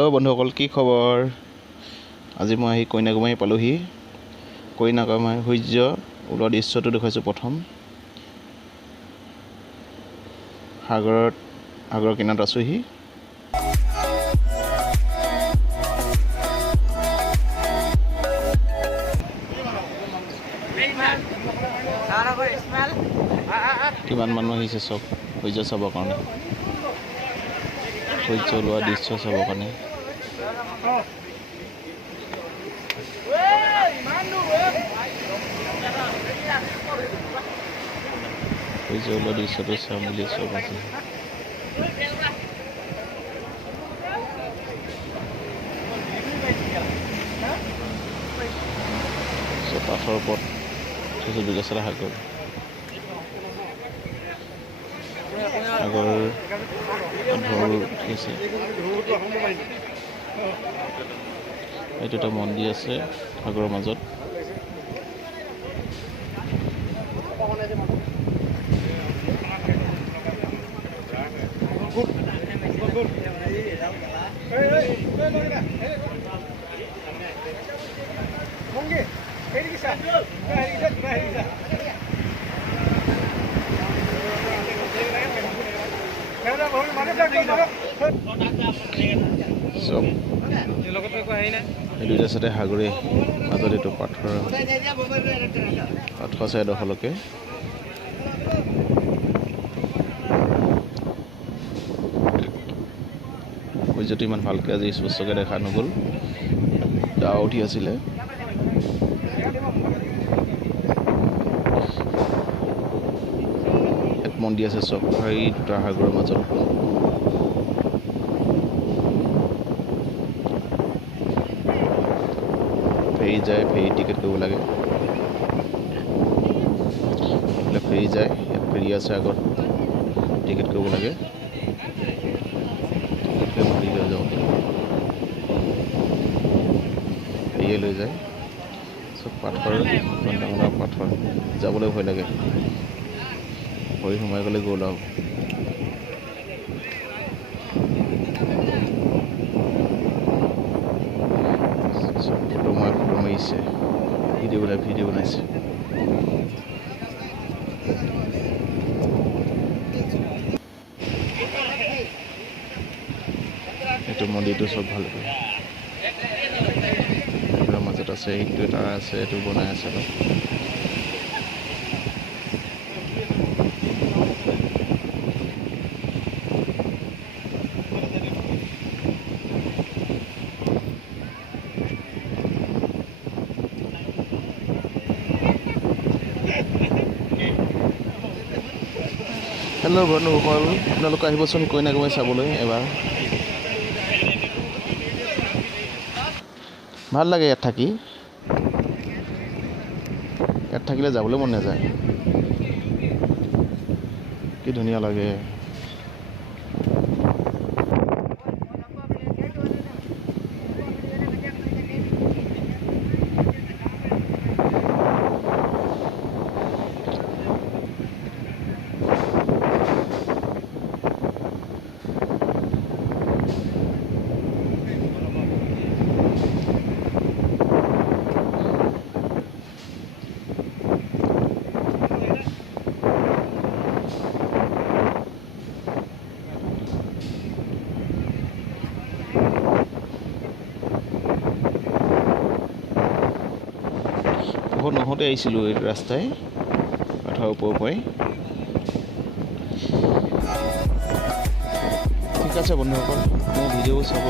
Hello' বন্ধুসকল, কি খবৰ? আজি মই আহি কন্যাকুমাৰী পালোহি। কন্যাকুমাৰী সূৰ্য ওলোৱা দৃশ্যটো দেখুৱাইছোঁ। প্ৰথম সাগৰৰ কিনাৰত আছোহি। কিমান মানুহ আহিছে চব সূৰ্য চাবৰ কাৰণে, সূৰ্য ওলোৱা দৃশ্য চাবৰ কাৰণে। সূৰ্য ওলোৱা দৃশ্যটো চাম বুলি চব আছে। চব পাথৰৰ ওপৰত বিকাশলা সাগৰ ঢৌ উঠি আছে। এইটো এটা মন্দিৰ আছে সাগৰৰ মাজত। এই দুইটা চাইডে সাগৰে, মাজত এইটো পাথৰ আছে এডোখৰলৈকে। সূৰ্যটো ইমান ভালকৈ আজি স্পষ্টকৈ দেখা নগ'ল, ডাৱ উঠি আছিলে। এক মন্দিৰ আছে চব সেই দুটা সাগৰৰ মাজত। ফেৰী যায়, ফেৰী টিকেট কৰিব লাগে। ফেৰী যায়, ইয়াত ফেৰী আছে আগত, টিকেট কৰিব লাগে। মাৰি লৈ যাওঁ, ফেৰীয়ে লৈ যায়। চব পাথৰ, ইমান ডাঙৰ ডাঙৰ পাথৰ, যাবলৈ ভয় লাগে, ভৰি সোমাই গ'লে গ'ল আৰু। ফটো মাৰিছে, ভিডিঅ' বনাইছে। এইটো মন্দিৰটো চব ভালকৈ মাজত আছে। এইটো এটা আছে, এইটো বনাই আছে ন। হেল্ল' বন্ধুসকল, আপোনালোকে আহিবচোন কন্যাকুমাৰী চাবলৈ এবাৰ। ভাল লাগে ইয়াত থাকি, ইয়াত থাকিলে যাবলৈ মন নাযায়, কি ধুনীয়া লাগে। বহুত নহওঁতে আহিছিলোঁ এই ৰাস্তাই, পাথৰৰ ওপৰৰ পৰাই। ঠিক আছে বন্ধুসকল, মোৰ ভিডিঅ'বোৰ চাব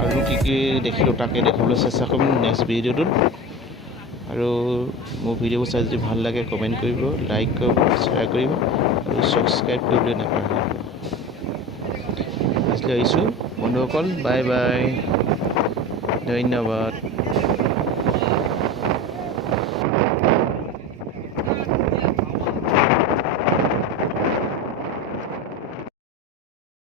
আৰু কি দেখিলোঁ তাকে দেখাবলৈ চেষ্টা কৰিম নেক্সট ভিডিঅ'টোত। আৰু মোৰ ভিডিঅ'বোৰ চাই যদি ভাল লাগে কমেণ্ট কৰিব, লাইক কৰিব, শ্বেয়াৰ কৰিব আৰু ছাবস্ক্ৰাইব কৰিবলৈ নাপাহৰিব। আজিলৈ আহিছোঁ বন্ধুসকল, বাই বাই, ধন্যবাদ।